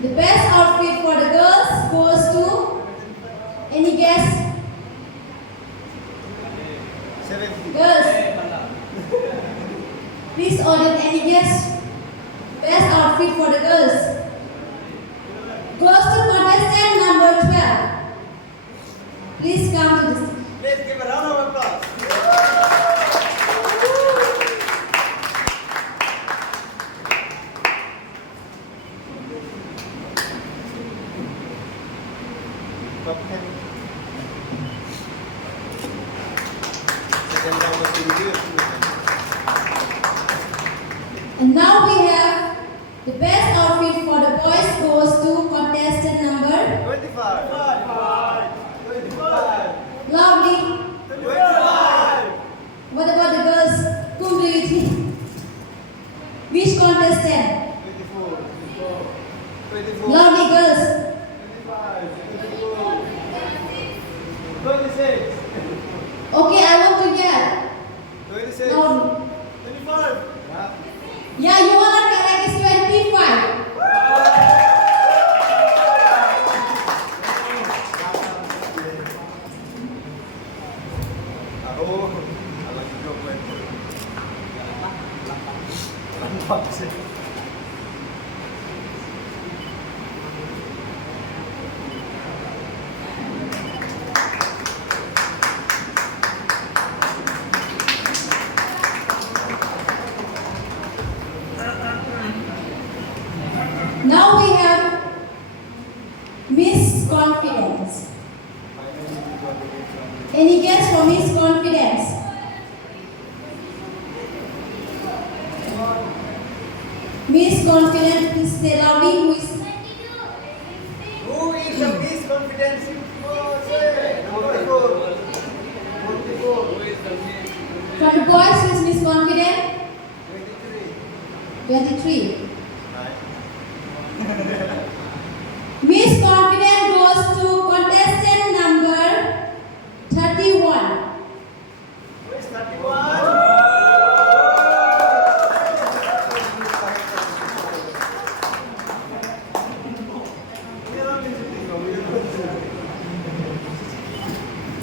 The best outfit for the girls goes to any guess? Girls, please audience, any guess? Best outfit for the girls goes to contestant number 12. Please come to this. Let's give a round of applause. Top 10. Second round of interview. And now we have the best outfit for the boys goes to contestant number 25. 25. Lovely. 25. What about the girls? Whom do you think? Which contestant? 24. 24. Lovely girls. 25. 26. Okay, I want to hear. 26. Now, 25. yeah, you are correct. It's 25. Oh, I like to joke like Now we have Miss Confidence. Any guess for Miss Confidence? Miss Confidence, please say loudly who is. who is the Miss Confidence? Oh, say. 44. 44. From the boys, who is Miss Confidence? 23. 23. Miss Confidence goes to contestant number 31. Who is 31?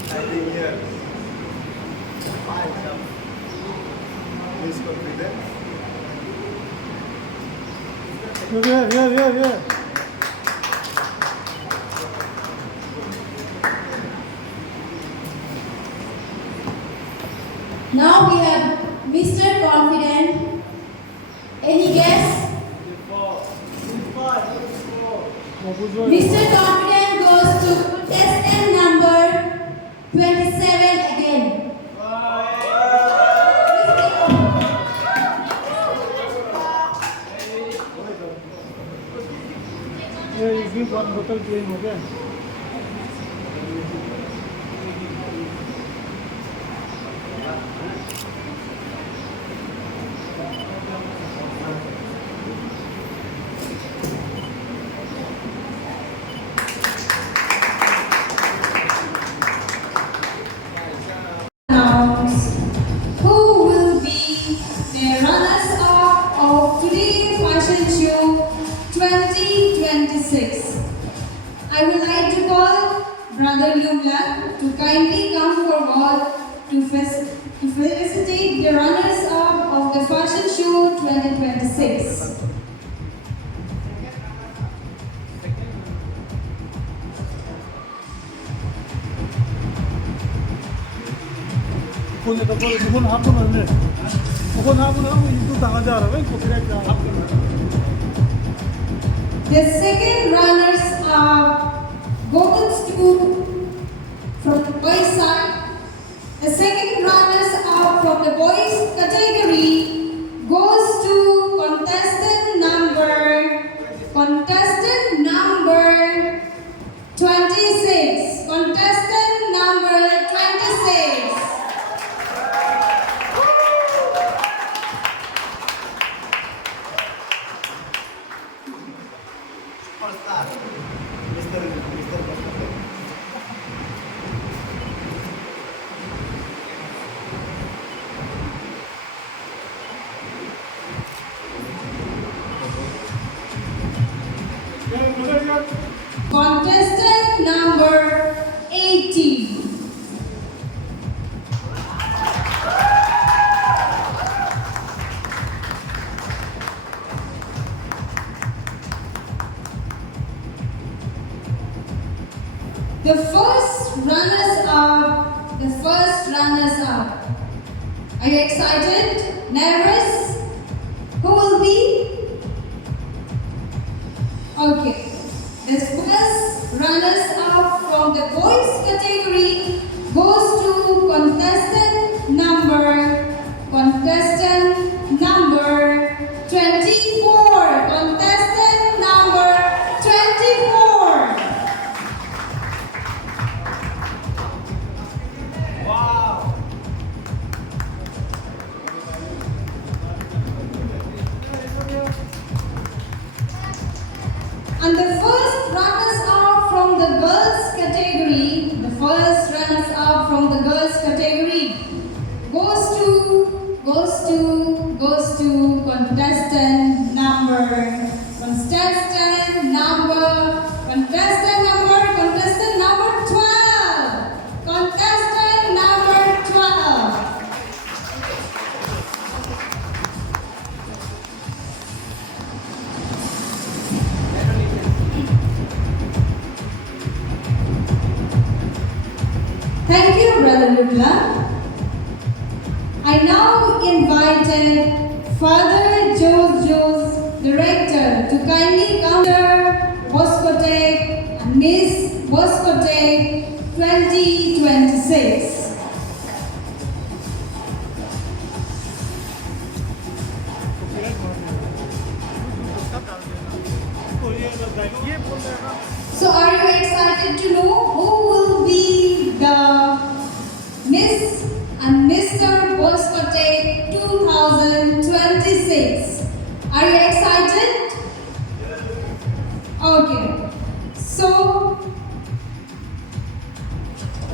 I think here. Miss Confidence. Yeah. Now we have Mr. Confident. Any guess? 54. Mr. Confident goes to contestant number 27 again. Yeah, you give one bottle plain, okay? Announce who will be the runners-up of today's fashion show 2026. I would like to call Brother Lumla to kindly come forward to felicitate the runners-up of the fashion show 2026. 이건 한번 하네. 이건 한번 하고 이거 당하자 알아. 왜 코피라이트 한번. The second runners-up goes to from the boys side. The second runners-up from the boys category goes to contestant number 26. Contestant number 26. Superstar. Mr. Boscotech. Contestant number 80. The first runners up. Are you excited? Nervous? Who will be? Okay. The first runners up from the boys category goes to contestant number 24. Contestant number 24. And the first runners up from the girls category, goes to contestant number 12. Contestant number 12. Thank you, Brother Lubla. I now invited Father Joe's director to kindly counter Boscotech and Miss Boscotech 2026. So are you excited to know who will be the Miss and Mr. Boscotech 2026? Are you excited? Okay. So,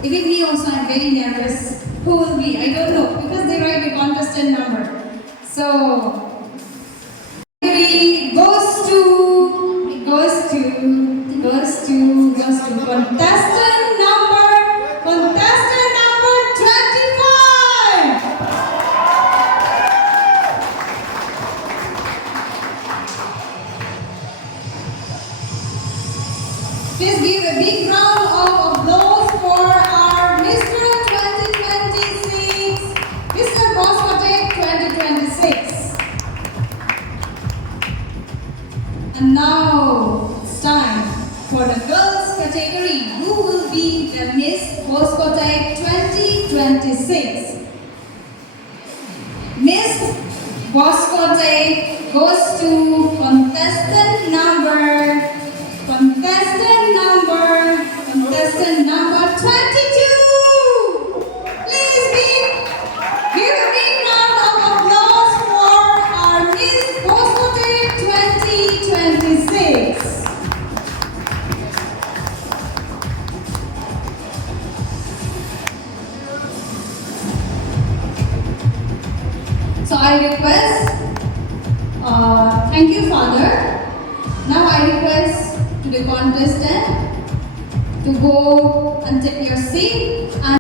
even me also, I'm very nervous. Who will be? I don't know because they write the contestant number. So, it goes to contestant number 25. Please give a big round of applause for our Mr. 2026, Mr. Boscotech 2026. And now it's time for the girls category. Who will be the Miss Boscotech 2026? Miss Boscotech goes to contestant number 22. Please give a big round of applause for our Miss Boscotech 2026. So I request, thank you, Father. Now I request to the contestant to go and take your seat.